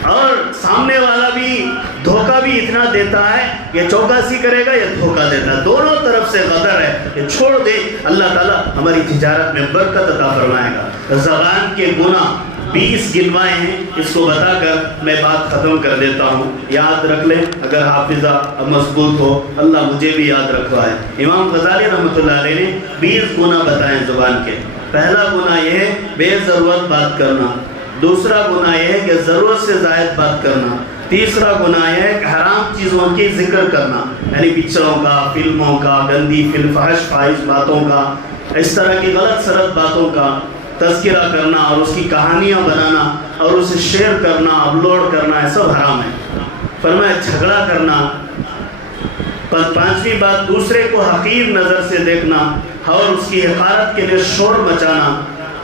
اور سامنے والا بھی دھوکہ بھی اتنا دیتا ہے کہ چوکاسی کرے گا یا دھوکہ دیتا ہے، دونوں طرف سے غدر ہے. یہ چھوڑ دے، اللہ تعالیٰ ہماری تجارت میں برکت عطا فرمائے گا. زبان کے گناہ 20 گنوائے ہیں، اس کو بتا کر میں بات ختم کر دیتا ہوں. یاد رکھ لیں، اگر حافظہ مضبوط ہو، اللہ مجھے بھی یاد رکھوائے. امام غزالی رحمۃ اللہ علیہ نے 20 گناہ بتائے زبان کے. پہلا گناہ یہ ہے بے ضرورت بات کرنا. دوسرا گناہ یہ ہے کہ ضرورت سے زائد بات کرنا. تیسرا گناہ یہ ہے کہ حرام چیزوں کی ذکر کرنا، یعنی پکچروں کا، فلموں کا، گندی فحش فاحش باتوں کا، اس طرح کی غلط سلط باتوں کا تذکرہ کرنا اور اس کی کہانیاں بنانا اور اسے شیئر کرنا، اپلوڈ کرنا، یہ سب حرام ہے. فرمایا جھگڑا کرنا. پانچویں بات، دوسرے کو حقیر نظر سے دیکھنا اور اس کی حقارت کے لیے شور مچانا.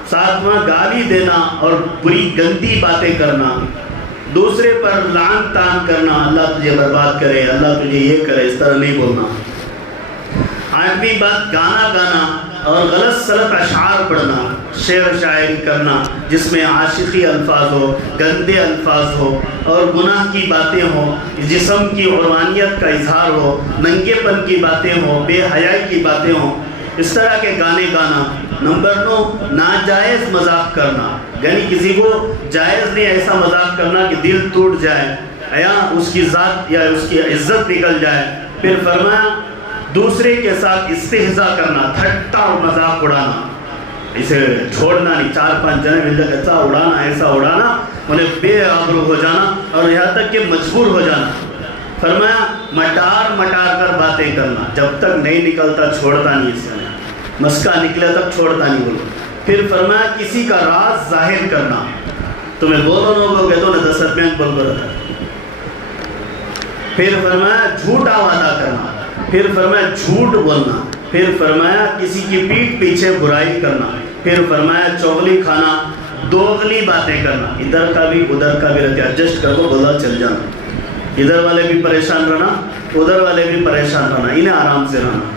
ساتواں، گالی دینا اور بری گندی باتیں کرنا. دوسرے پر لعن تان کرنا، اللہ تجھے برباد کرے، اللہ تجھے یہ کرے، اس طرح نہیں بولنا. آٹھویں بات، گانا گانا اور غلط سلط اشعار پڑھنا، شعر شاعری کرنا جس میں عاشقی الفاظ ہو، گندے الفاظ ہو اور گناہ کی باتیں ہوں، جسم کی عرانیت کا اظہار ہو، ننگے پن کی باتیں ہوں، بے حیائی کی باتیں ہوں، اس طرح کے گانے گانا. نمبر 9، ناجائز مذاق کرنا، یعنی کسی کو جائز نہیں ایسا مذاق کرنا کہ دل ٹوٹ جائے یا اس کی ذات یا اس کی عزت نکل جائے. پھر فرمایا دوسرے کے ساتھ استہزاء کرنا، ٹھٹا اور مذاق اڑانا، اسے چھوڑنا نہیں. 4-5 جنے مل جائے ایسا اڑانا، ایسا اڑانا، انہیں بے آبرو ہو جانا اور یہاں تک کہ مجبور ہو جانا. فرمایا مٹار مٹار کر باتیں کرنا، جب تک نہیں نکلتا چھوڑتا نہیں، اس سے مسکا نکلے تک چھوڑتا نہیں بولو. پھر فرمایا کسی کا راز ظاہر کرنا، تمہیں بولو لوگوں کہ تو نے 10 روپے بول کر رہا. پھر فرمایا جھوٹا وعدہ کرنا. پھر فرمایا جھوٹ بولنا. پھر فرمایا کسی کی پیٹھ پیچھے برائی کرنا. پھر فرمایا چغلی کھانا، دوغلی باتیں کرنا، ادھر کا بھی ادھر کا بھی رہتے، ایڈجسٹ کر کو بولا چل جانا. ادھر والے بھی پریشان رہنا، ادھر والے بھی پریشان رہنا، انہیں آرام سے رہنا.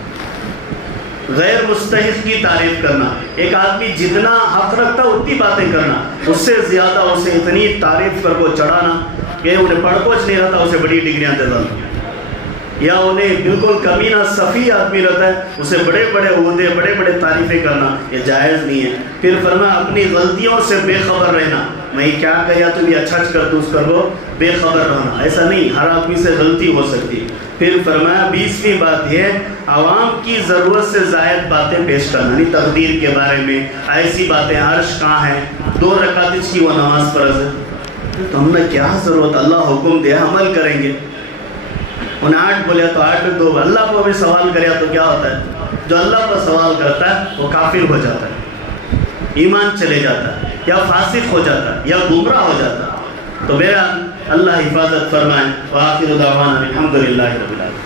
غیر مستحق کی تعریف کرنا، ایک آدمی جتنا حق رکھتا اتنی باتیں کرنا، اس سے زیادہ اسے اتنی تعریف کر کو چڑھانا کہ انہیں پڑھ پوچھ نہیں رہتا اسے بڑی ڈگریاں دے دینا، یا انہیں بالکل کمینہ صفی آدمی رہتا ہے اسے بڑے بڑے عہدے بڑے بڑے تعریفیں کرنا، یہ جائز نہیں ہے. پھر فرمایا اپنی غلطیوں سے بے خبر رہنا، میں کیا کہا تو بھی اچھا کر تو اس پر وہ بے خبر رہنا، ایسا نہیں، ہر آدمی سے غلطی ہو سکتی. پھر فرمایا 20ویں بات یہ عوام کی ضرورت سے زائد باتیں پیش کرنا، یعنی تقدیر کے بارے میں ایسی باتیں، عرش کہاں ہے، 2 رکعت اس کی وہ نماز فرض ہے، تو ہم نے کیا ضرورت، اللہ حکم دیا عمل کریں گے. انہیں 8 بولے تو 8 2، اللہ کو بھی سوال کرے تو کیا ہوتا ہے، جو اللہ پر سوال کرتا ہے وہ کافر ہو جاتا ہے، ایمان چلے جاتا ہے یا فاسق ہو جاتا ہے یا گمراہ ہو جاتا ہے. تو میرا اللہ حفاظت فرمائے. وآخر دعوانا الحمدللہ رب العالمین.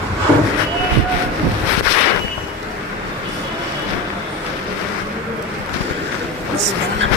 بسم اللہ.